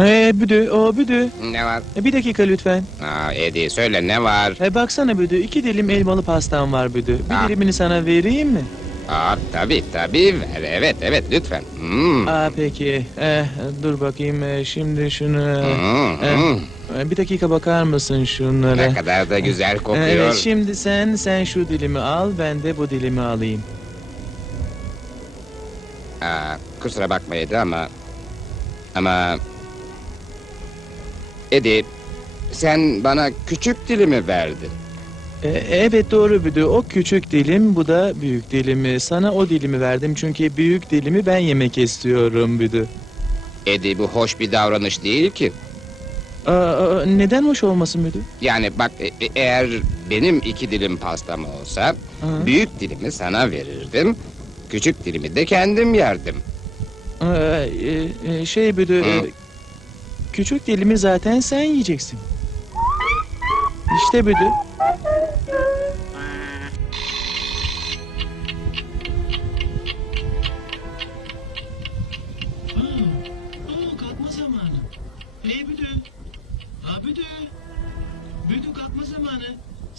Ee, büdü, o büdü. Ne var? E, bir dakika lütfen. Aa, Eddie söyle ne var? E, baksana büdü, iki dilim elmalı pastam var büdü. Bir Ah. dilimini sana vereyim mi? Aa, tabii tabii ver. Evet evet lütfen. Hmm. Aa, peki. Eh, dur bakayım, eh, şimdi şunu... Hmm, eh, hmm. eh, bir dakika bakar mısın şunlara? Ne kadar da güzel kokuyor. Evet, şimdi sen, sen şu dilimi al, ben de bu dilimi alayım. Aa, kusura bakma Eddie ama... Ama... Eddie, sen bana küçük dilimi verdin. E, evet doğru büdü, o küçük dilim, bu da büyük dilimi. Sana o dilimi verdim çünkü büyük dilimi ben yemek istiyorum büdü. Eddie bu hoş bir davranış değil ki. Aa, aa, neden hoş olmasın büdü? Yani bak e- e- eğer benim iki dilim pastam olsa... Hı. Büyük dilimi sana verirdim. Küçük dilimi de kendim yerdim. Ee, e, e, şey büdü, e, Hı. Küçük dilimi zaten sen yiyeceksin. İşte büdü.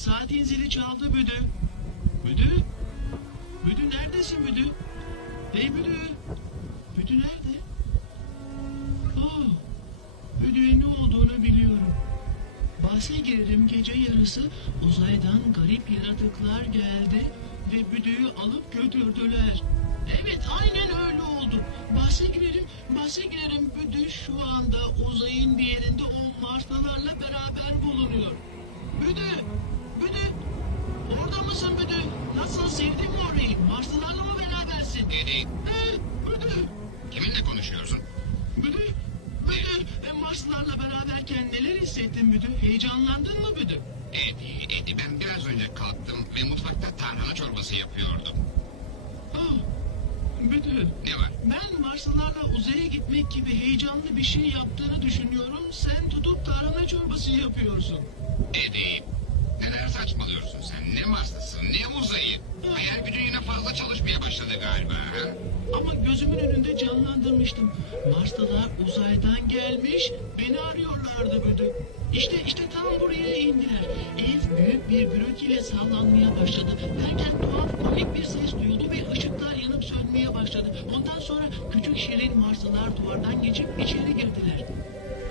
Saatin zili çaldı Büdü. Büdü. Büdü neredesin Büdü? Hey Büdü. Büdü nerede? Ne olduğunu biliyorum. Bahse girerim gece yarısı uzaydan garip yaratıklar geldi ve Büdü'yü alıp götürdüler. Evet aynen öyle oldu. Bahse girerim, bahse girerim Büdü şu anda uzayın bir yerinde o Marslılarla beraber bulunuyor. Büdü, Büdü, orada mısın Büdü? Nasıl sevdin mi orayı? Marslılarla mı berabersin? Eddie, Ee, Büdü, kiminle konuşuyorsun? Büdü, Büdü. Marslılarla beraberken neler hissettin Büdü? Heyecanlandın mı Büdü? Eddie, Eddie ben biraz önce kalktım ve mutfakta tarhana çorbası yapıyordum. Oh, Büdü. Ne var? Ben Marslılarla uzaya gitmek gibi heyecanlı bir şey yaptığını düşünüyorum. Sen tutup tarhana çorbası yapıyorsun. Eddie, neler saçmalıyorsun sen? Ne Marslısın, ne uzayı? Hayal gücün yine fazla çalışmaya başladı galiba. Ha? Ama gözümün önünde canlandırmıştım. Marslılar uzaydan gelmiş, beni arıyorlardı Büdü. İşte işte tam buraya indiler. Ev büyük bir gürültüyle sallanmaya başladı. Derken tuhaf komik bir ses duyuldu ve ışıklar yanıp sönmeye başladı. Ondan sonra küçük şirin Marslılar duvardan geçip içeri girdiler.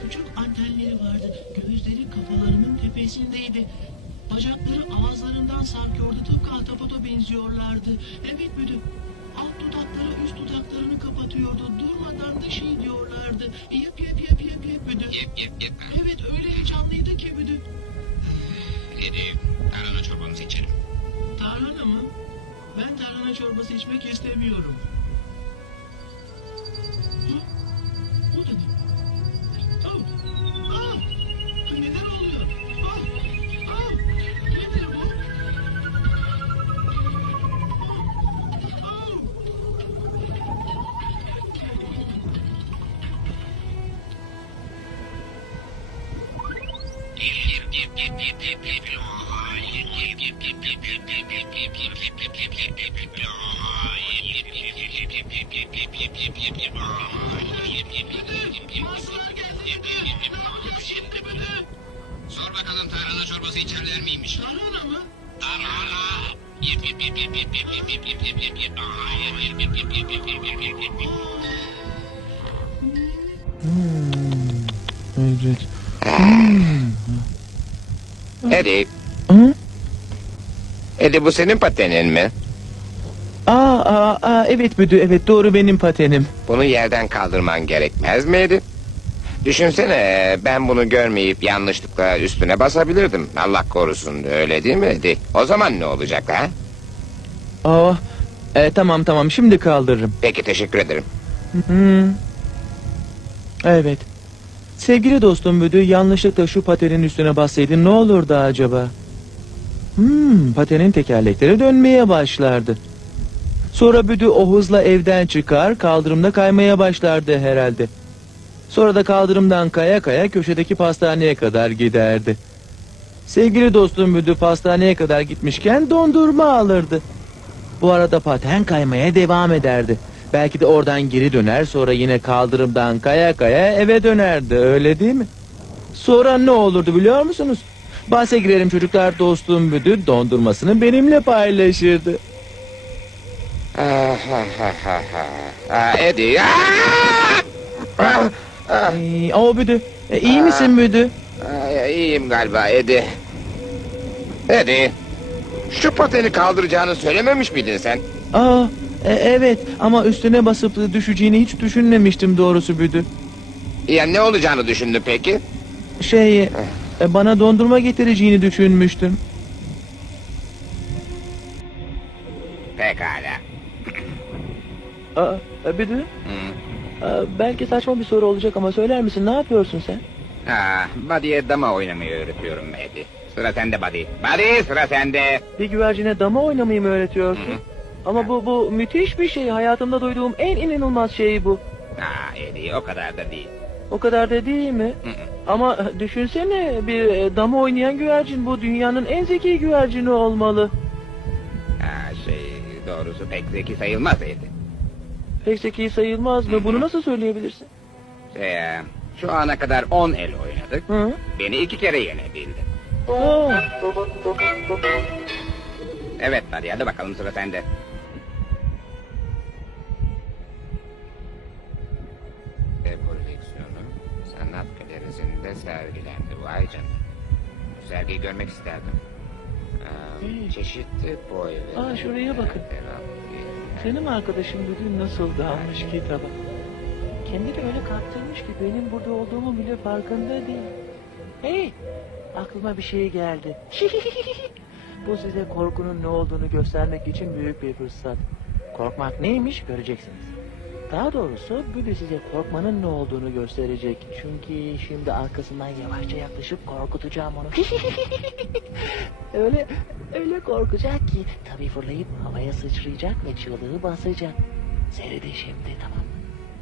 Küçük antenleri vardı. Gözleri kafalarının tepesindeydi. Bacakları ağızlarından sarkıyordu. Tıpkı ahtapota benziyorlardı. Evet müdür. Alt dudakları üst dudaklarını kapatıyordu. Durmadan da şey diyorlardı. Yap yap yap yap yap müdür. Yep yep yep. Evet öyle heyecanlıydı ki müdür. Eddie, tarhana çorbamızı içelim. Tarhana mı? Ben tarhana çorbası içmek istemiyorum. İçerler miymiş? Tarhana mı? Tarhana. Yep yep yep yep yep yep yep yep yep yep. Aa, yep yep yep yep yep yep yep yep yep yep yep. Hmm, evet. Eddie, Hı? Eddie bu senin patenin mi? Aa, aa, aa, evet büdü, evet doğru benim patenim. Bunu yerden kaldırman gerekmez miydi? Düşünsene ben bunu görmeyip yanlışlıkla üstüne basabilirdim. Allah korusun öyle değil mi Eddie? O zaman ne olacak ha? Aa, e, tamam tamam şimdi kaldırırım. Peki teşekkür ederim. Hmm. Evet. Sevgili dostum Büdü yanlışlıkla şu patenin üstüne bassaydın ne olurdu acaba? Hmm, patenin tekerlekleri dönmeye başlardı. Sonra Büdü o hızla evden çıkar, kaldırımda kaymaya başlardı herhalde. Sonra da kaldırımdan kaya kaya köşedeki pastaneye kadar giderdi. Sevgili dostum Büdü pastaneye kadar gitmişken dondurma alırdı. Bu arada paten kaymaya devam ederdi. Belki de oradan geri döner sonra yine kaldırımdan kaya kaya eve dönerdi öyle değil mi? Sonra ne olurdu biliyor musunuz? Bahse girerim çocuklar dostum müdür dondurmasını benimle paylaşırdı. Ah, ah, ah, ah. Ah, Eddie. Ah! Ah! Ah! Ay, o müdür. E, iyi misin müdür? Ay, iyiyim galiba Eddie. Eddie. Şu pateni kaldıracağını söylememiş miydin sen? Aa, e, evet ama üstüne basıp düşeceğini hiç düşünmemiştim doğrusu müdür. Ya ne olacağını düşündün peki? Şey, e, bana dondurma getireceğini düşünmüştüm. Pekala. Aa, müdür? Hı. Belki saçma bir soru olacak ama söyler misin ne yapıyorsun sen? Ha, Buddy'ye dama oynamayı öğretiyorum Eddie. Sıra sende Buddy. Buddy sıra sende. Bir güvercine dama oynamayı mı öğretiyorsun? Hı hı. Ama bu bu müthiş bir şey. Hayatımda duyduğum en inanılmaz şey bu. Ha Eddie o kadar da değil. O kadar da değil mi? Hı hı. Ama düşünsene bir e, dama oynayan güvercin bu dünyanın en zeki güvercini olmalı. Ha şey doğrusu pek zeki sayılmaz Eddie. Pek zeki sayılmaz mı? Bunu nasıl söyleyebilirsin? Şey, e, şu ana kadar 10 el oynadık. Hı? Beni iki kere yenebildi. Aa, Evet Buddy hadi bakalım sıra sende. Ve koleksiyonu sanat galerisinde sergilendi. Vay canına. Bu sergiyi görmek isterdim. Hey. çeşitli boy ve... Aa, şuraya bakın. Terapi- senin arkadaşın bugün nasıl dalmış kitaba. Kendini öyle kaptırmış ki benim burada olduğumu bile farkında değil. Hey! Aklıma bir şey geldi. Bu size korkunun ne olduğunu göstermek için büyük bir fırsat. Korkmak neymiş göreceksiniz. Daha doğrusu Büdü size korkmanın ne olduğunu gösterecek. Çünkü şimdi arkasından yavaşça yaklaşıp korkutacağım onu. öyle öyle korkacak ki tabii fırlayıp havaya sıçrayacak ve çığlığı basacak. Seyredin şimdi tamam mı?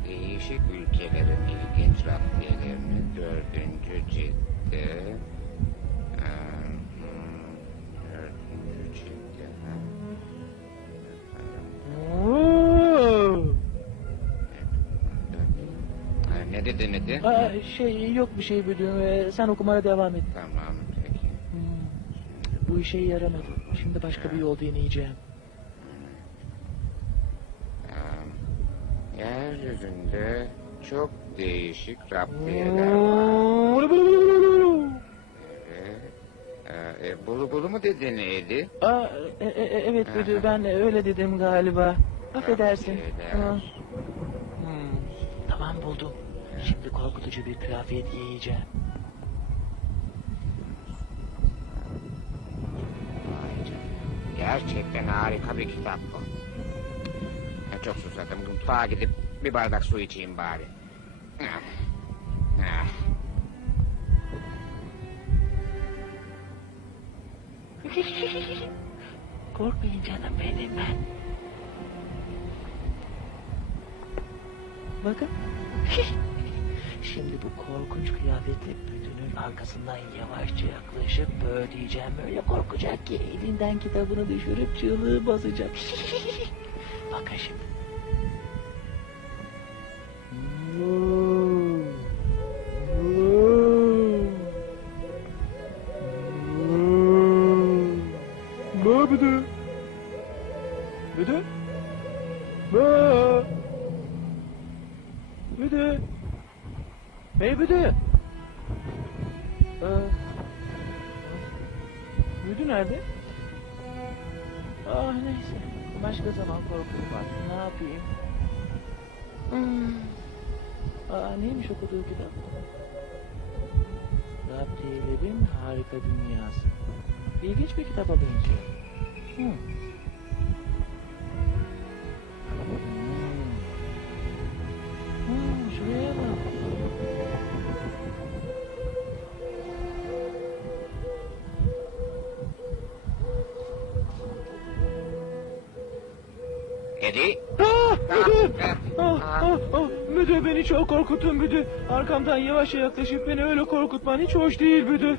Değişik ülkelerin ilginç rafiyelerini dördüncü ciltte... Ne dedi ne dedi? Aa, şey yok bir şey Büdü. Ee, Sen okumaya devam et. Tamam peki. Hmm, Bu işe yaramadı. Şimdi başka bir yol deneyeceğim. Tamam. Yeryüzünde çok değişik rafiyeler var. Evet. Ee, e, bulu bulu mu dedin Edi? Aa, e- e- e- evet Büdü ben öyle dedim galiba. Affedersin. Rafiyeler. Tamam. Şimdi korkutucu bir kıyafet giyeceğim. Gerçekten harika bir kitap bu. Ya, Çok susadım. Mutfağa gidip bir bardak su içeyim bari. Ah. Ah. Korkmayın canım benim ben. Bakın. Şimdi bu korkunç kıyafetli bütünün arkasından yavaşça yaklaşıp böyle diyeceğim. Böyle korkacak ki elinden kitabını düşürüp çığlığı basacak. Bakın şimdi. Ne büdü? Büdü? Büdü? Ee, büdü nerede? Ah neyse. Başka zaman korkurum artık. Ne yapayım? Hmm. Aa neymiş okuduğu kitap? Raptiyelerin harika dünyası. İlginç bir kitaba benziyor. Hmm. Ah, müdür beni çok korkuttun müdür. Arkamdan yavaşça yaklaşıp beni öyle korkutman hiç hoş değil müdür.